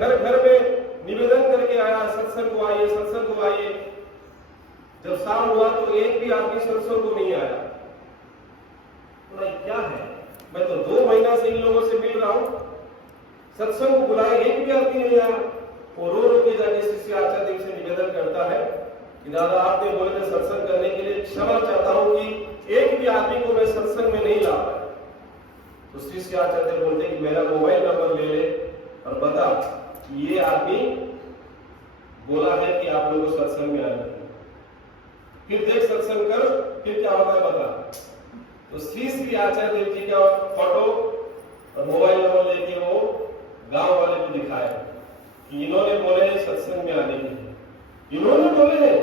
घर घर में निवेदन करके आया, सत्संग को आइए, सत्संग को आइए। जब शाम हुआ तो एक भी आदमी सत्संग को नहीं आया। तो क्या है, मैं तो 2 महीना से इन लोगों से मिल रहा हूं, सत्संग को बुलाए एक भी आदमी नहीं आया। वो रो रो के जाके शिष्य आचार्य देव से निवेदन करता है कि दादा आपने बोले थे सत्संग करने के लिए, क्षमा चाहता हूं कि एक भी आदमी को मैं सत्संग में नहीं ला पाया। तो शिष्य आचार्य देव बोलते कि मेरा मोबाइल नंबर ले ले और बता कि ये आदमी बोला है कि आप लोगों को सत्संग में आना, फिर देख सत्संग कर, फिर क्या होता है बता। तो श्री आचार्य देव जी का फोटो और मोबाइल नंबर लेके वो गांव वाले को दिखाया कि इन्होंने बोले सत्संग में आने के लिए, इन्होंने बोले हैं।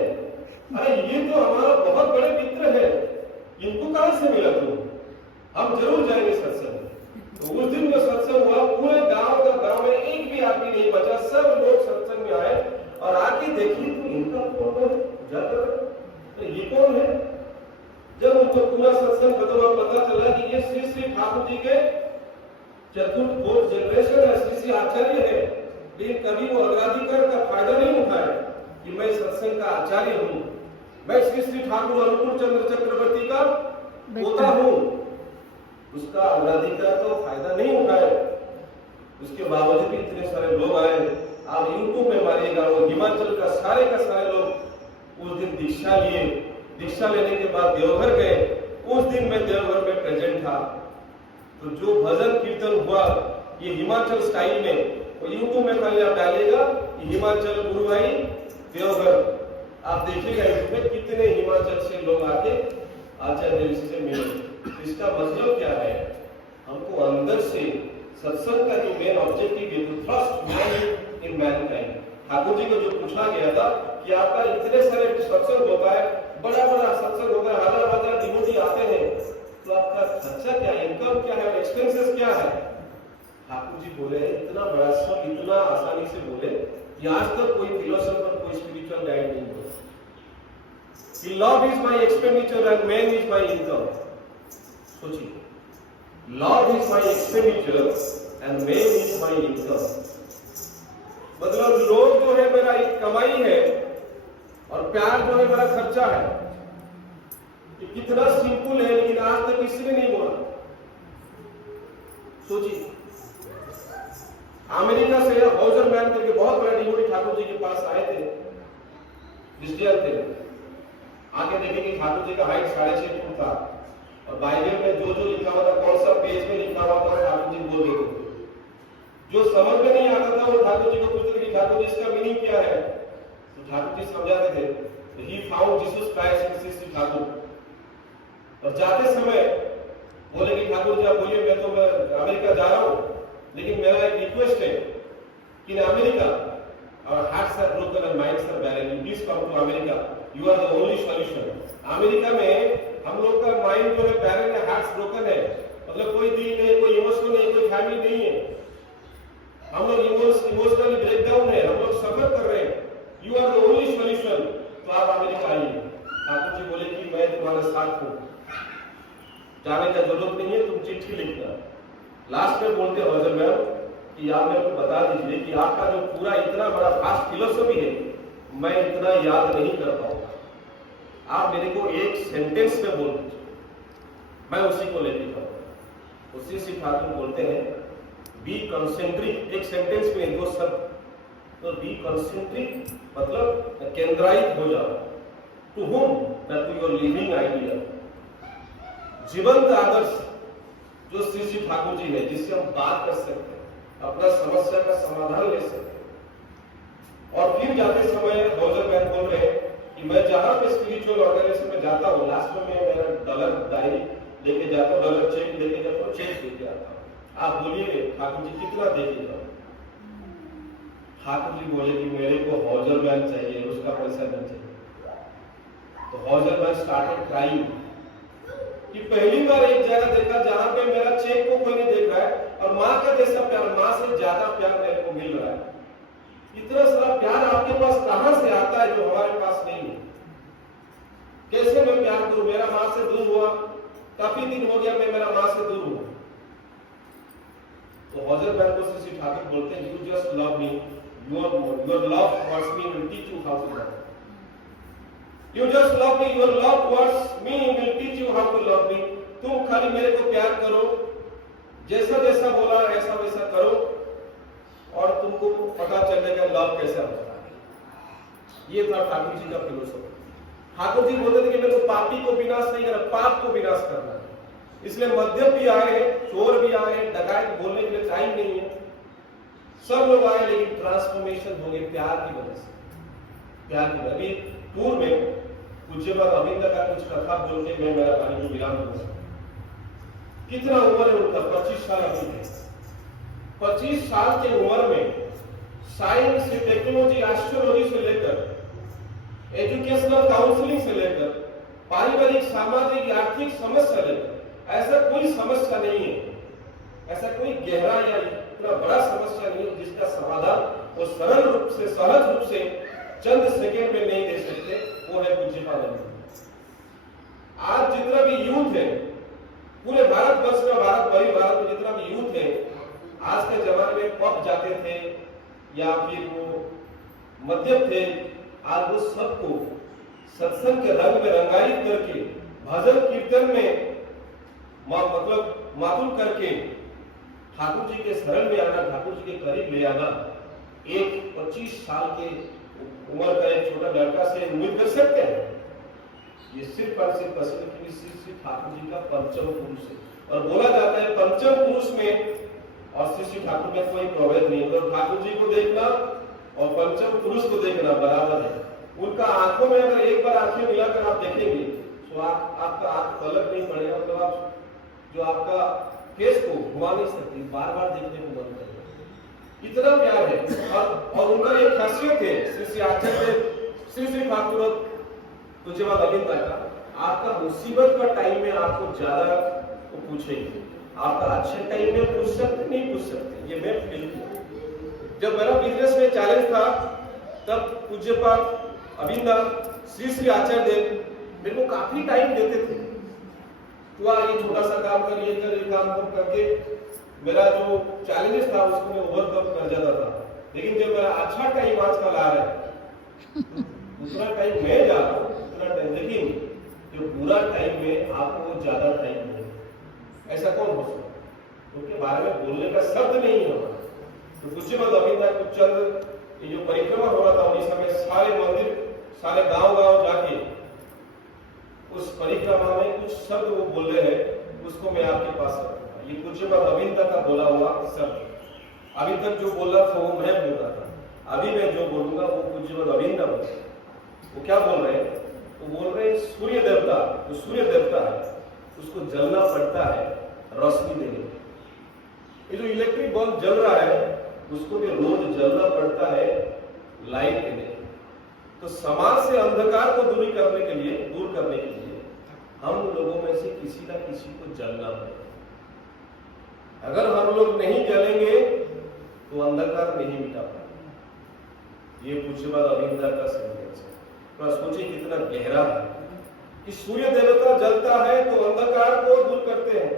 अरे ये तो हमारा बहुत बड़े मित्र है, इनको कहां से मिला तुम, हम जरूर जाएंगे सत्संग। तो उस दिन जो सत्संग हुआ, पूरे गांव में एक भी आदमी नहीं बचा, सब लोग सत्संग में आए और आके देखिए तो इनका फोटो जाता, तो ये कौन है। जब उनको पूरा सत्संग खत्म हुआ, पता चला कि ये श्री ठाकुर जी के चतुर्थ 4th जनरेशन है, श्री आचार्य है। लेकिन कभी वो अग्राधिकार का फायदा नहीं उठाया कि मैं सत्संग का आचार्य हूं, मैं श्री ठाकुर अनुकूल चंद्र चक्रवर्ती का पोता हूं। उसका अग्राधिकार तो फायदा नहीं उठाए। उसके बावजूद भी इतने सारे लोग आए। आप यूट्यूब में मारिएगा, वो हिमाचल का सारे लोग उस दिन दीक्षा लिए। दीक्षा लेने के बाद देवघर गए। उस दिन मैं देवघर में प्रेजेंट था। तो जो भजन कीर्तन हुआ ये हिमाचल स्टाइल में, वो यूट्यूब में कल आप डालेगा हिमाचल गुरु भाई देवघर, आप देखिएगा इसमें कितने हिमाचल से लोग आके आचार्य देव से मिले। इसका मतलब क्या है, हमको अंदर से सत्संग का जो मेन ऑब्जेक्टिव है, to thrust man in mankind. Thakur ji को जो पूछा गया था कि आपका इतने सारे सत्संग होता है, बड़ा सत्संग होता है, हजार डिवोटी आते हैं, तो आपका खर्चा क्या है, इनकम क्या है, एक्सपेंसेस क्या है। ठाकुर जी बोले इतना बड़ा सब इतना आसानी से बोले कि आज तक कोई फिलोसोफर, कोई स्पिरिचुअल गाइड नहीं बोला कि love is my expenditure and man is my income. सोचिए, love is my expenditure and man is my income. मतलब लोग जो है मेरा एक कमाई है और प्यार जो है मेरा खर्चा है। ये कितना सिंपल है, लेकिन आज तक किसी ने नहीं बोला। सोचिए, अमेरिका से हाउजर मैन करके बहुत बड़ा डिवोटी ठाकुर जी के पास आए थे, क्रिश्चियन थे। आगे देखे कि ठाकुर जी का हाइट 6.5 फुट था और बाइबल में जो लिखा हुआ था, कौन सा पेज में लिखा हुआ था, ठाकुर जी बोल देते थे। जो समझ में नहीं आता था वो ठाकुर जी को पूछते कि ठाकुर जी इसका मीनिंग क्या है, तो ठाकुर जी समझाते थे। He found Jesus Christ in Shri Thakur. और जाते समय बोले कि ठाकुर जी आप बोलिए, मैं अमेरिका जा रहा हूं, लेकिन मेरा एक रिक्वेस्ट है कि in America our hearts are broken and minds are barren, you please come to America, you are the only solution। America में हम लोग का माइंड जो है बैरन है, हार्ट्स ब्रोकन है, मतलब कोई दिल नहीं, कोई इमोशन नहीं, कोई फैमिली नहीं है, हम लोग इमोशनली ब्रेकडाउन है, हम लोग सफर कर रहे हैं। You are the only solution, तो आप अमेरिका आइए। ठाकुर जी बोले कि मैं तुम्हारे साथ हूं, जाने का जरूरत नहीं है, तुम चिट्ठी लिखना। लास्ट में बोलते हजर मैम कि आप मेरे को बता दीजिए कि आपका जो पूरा इतना बड़ा फास्ट फिलोसफी है, मैं इतना याद नहीं कर पाऊंगा, आप मेरे को एक सेंटेंस में बोल दीजिए, मैं उसी को लेके जाऊंगा। उसी से ठाकुर बोलते हैं बी कंसेंट्रिक, एक सेंटेंस में 2 शब्द, तो बी कंसेंट्रिक मतलब केंद्रायित हो जाओ। To home that you are living idea, जीवंत आदर्श जो श्री ठाकुर जी है, जिससे हम बात कर सकते हैं, अपना समस्या का समाधान ले सकते हैं। और फिर जाते समय रोजर मैन बोल रहे हैं कि मैं जहां पे स्पिरिचुअल ऑर्गेनाइजेशन में जाता हूँ, लास्ट में मैं मेरा डॉलर डायरी लेके जाता हूँ, डॉलर चेक लेके जाता हूँ, चेक लेके आता हूँ। आप बोलिए ठाकुर जी कितना देखेगा। ठाकुर जी बोले कि मेरे को हॉजर मैन चाहिए, उसका पैसा नहीं चाहिए। तो हॉजर मैन स्टार्टेड क्राइंग कि पहली बार एक जगह देखा जहां पे मेरा चेक को कोई नहीं देख रहा है और माँ का जैसा प्यार, माँ से ज्यादा प्यार मेरे को मिल रहा है। इतना सारा प्यार आपके पास कहां से आता है जो हमारे पास नहीं है। कैसे मैं प्यार करूं, मेरा माँ से दूर हुआ, काफी दिन हो गया मैं मेरा माँ से दूर हूं। तो हौजरमैन को श्री श्री ठाकुर बोलते हैं, you just love me, your love towards me will teach you how to love. You just love me, your love towards me will teach you how to love me. तुम खाली मेरे को प्यार करो, जैसा जैसा बोला ऐसा वैसा करो, और तुमको पता चलेगा लव कैसा होता है। ये था ठाकुर जी का फिलोसफी। ठाकुर जी बोलते थे कि मेरे को पापी को विनाश नहीं करना, पाप को विनाश करना है। इसलिए मध्यम भी आए, चोर भी आए, डकैत, बोलने के लिए टाइम नहीं है, सब लोग आए, लेकिन ट्रांसफॉर्मेशन हो गई प्यार की वजह से। प्यार की वजह। अभी पूर्व में पूज्यपाद अविंद का कुछ कथा बोल के मैं मेरा वाणी को विराम दूंगा। कितना उम्र है उनका? 25 साल अभी है। 25 साल के उम्र में साइंस, टेक्नोलॉजी, एस्ट्रोलॉजी से लेकर एजुकेशनल काउंसलिंग से लेकर पारिवारिक, सामाजिक, आर्थिक समस्या लेकर ऐसा कोई समस्या नहीं है, ऐसा कोई गहरा या इतना बड़ा समस्या नहीं है जिसका समाधान वो सरल रूप से, सहज रूप से चंद सेकंड में नहीं दे सकते। वो है पूज्यपाद अविंद। आज जितना भी यूथ है पूरे भारतवर्ष में, भारत में जितना भी यूथ है, आज के जमाने में पब जाते थे या फिर वो मध्यम थे, आज वो सबको सत्संग के रंग में रंगायित करके भजन कीर्तन में मतलब मातुल करके ठाकुर जी के शरण में आना, ठाकुर जी के करीब ले आना, एक 25 साल के उम्र का एक छोटा लड़का से उम्मीद कर सकते हैं? ये सिर्फ और सिर्फ श्री ठाकुर जी का पंचम पुरुष है। और बोला जाता है पंचम पुरुष में और श्री ठाकुर में कोई प्रभेद नहीं। तो ठाकुर जी को देखना और पंचम पुरुष को देखना बराबर है। उनका आंखों में अगर एक बार आंखें मिलाकर आप देखेंगे तो आपका आंख पलक नहीं पड़ेगा, मतलब आप जो आपका फेस को घुमा नहीं सकती, बार बार देखने को मन करेगा, इतना प्यार है। और उनका एक खासियत है श्री श्री आचार्य श्री श्री ठाकुर पूज्यपाद अविंद का, आपका मुसीबत का टाइम में आपको ज्यादा वो पूछेंगे, आपका अच्छे टाइम में पूछ सकते नहीं पूछ सकते। ये मैं फील किया जब मेरा बिजनेस में चैलेंज था, तब पूज्यपाद अविंद श्री श्री आचार्य देव मेरे को काफी टाइम देते थे। तो ये छोटा सा काम कर, ये कर, ये काम करके मेरा जो चैलेंजेस था उसको मैं ओवरकम कर जाता था। लेकिन जब मेरा अच्छा टाइम आजकल आ रहा है, दूसरा टाइम मैं जा रहा हूँ उतना टाइम, लेकिन जो पूरा टाइम में आपको ज्यादा टाइम नहीं, ऐसा कौन हो सकता? उनके बारे में बोलने का शब्द नहीं होगा। तो पूज्यपाद अविंद को चंद ये जो परिक्रमा हो रहा था उड़ीसा में, सारे मंदिर, सारे गांव जाके उस परिक्रमा में कुछ शब्द वो बोल रहे हैं, उसको मैं आपके पास रखूंगा। ये पूज्यपाद अविंद का बोला हुआ शब्द, अभी तक जो बोल रहा था वो मैं बोल रहा था, अभी मैं जो बोलूंगा वो पूज्यपाद अविंद बोल। वो क्या बोल रहे हैं? वो बोल रहे हैं सूर्य देवता, जो सूर्य देवता है उसको जलना पड़ता है रोशनी देने। ये जो इलेक्ट्रिक बल्ब जल रहा है उसको भी रोज जलना पड़ता है लाइट देने। तो समाज से अंधकार को दूर करने के लिए हम लोगों में से किसी ना किसी को जलना पड़ेगा। अगर हम लोग नहीं जलेंगे तो अंधकार नहीं मिटा पाएंगे। ये पूज्यपाद अविंद का संदेश है। तो सोचिए कितना गहरा है कि सूर्य देवता जलता है तो अंधकार को दूर करते हैं,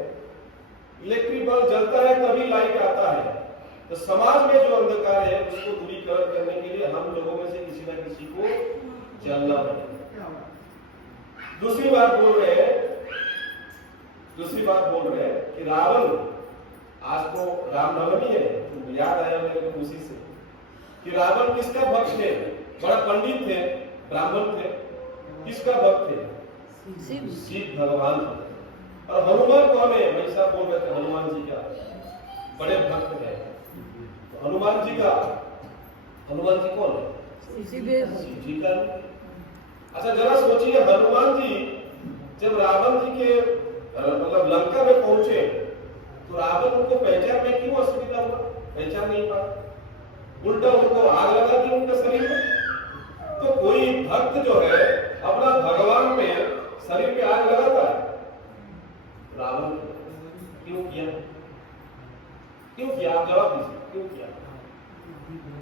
इलेक्ट्रिक बल्ब जलता है तभी लाइट आता है। तो समाज में जो अंधकार है उसको दूरीकरण करने के लिए हम लोगों में से किसी ना किसी को जलना पड़ेगा। दूसरी बात बोल रहे हैं कि रावण, आज तो रामनवमी है, तो याद आया मेरे को उसी से कि रावण किसका भक्त थे? बड़ा पंडित थे, ब्राह्मण थे, किसका भक्त थे? शिव भगवान थे। और हनुमान कौन है? भाई साहब बोल रहे थे हनुमान जी का बड़े भक्त है। तो हनुमान जी कौन है? शिव जी का। अच्छा जरा सोचिए, हनुमान जी जब रावण जी के मतलब लंका में पहुंचे तो रावण उनको पहचान में क्यों असुविधा हुआ? पहचान नहीं पाया, उल्टा उनको आग लगा दी उनके शरीर में। तो कोई भक्त जो है अपना भगवान में शरीर पे आग लगाता है, रावण क्यों किया? आप जवाब दीजिए, क्यों किया?